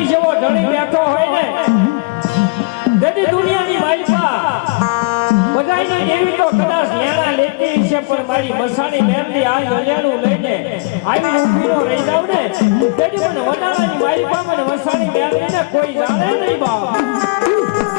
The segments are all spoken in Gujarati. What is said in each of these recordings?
મેલડી જેવો ઢળી બેઠો હોય ને તેથી દુનિયાની માલિકા બધાયની દેવી તો કદાચ લેણા લેતી છે પણ મારી મસાણી મેલડી આ હજારું લઈને આવી ઊભીનો રહી જાવ ને તેથી મને વનાળાની માલિકા મને મસાણી મેલડીને કોઈ જાણે નહીં બાપ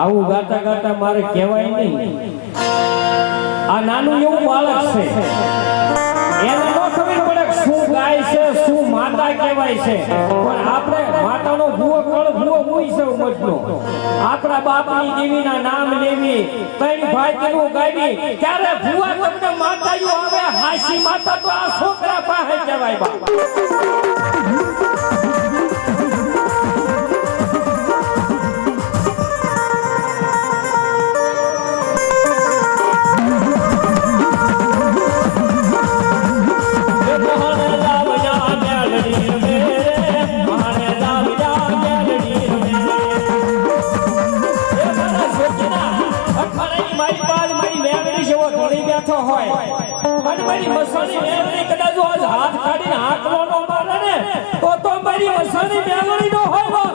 આવું ગાતા ગાતા મારે કહેવાય નહીં આ નાનું એવું બાળક છે એને ન ખબર પડે શું ગાય છે શું માતા કહેવાય છે પણ આપણે માતાનો ભૂવો મુઈ છે ઉમજનો આપણા બાપની દેવીના નામ લેવી ત્રણ ભાઈ કેવું ગાવી ત્યારે ભૂવા તમને માતાઓ આવે હાસી માતા તો આ છોકરા પાસે કહેવાય બાપ કદાચ હાથ કાઢીને હાથ નો મારે ને તો મારી મસાણી મેલડી નો હોય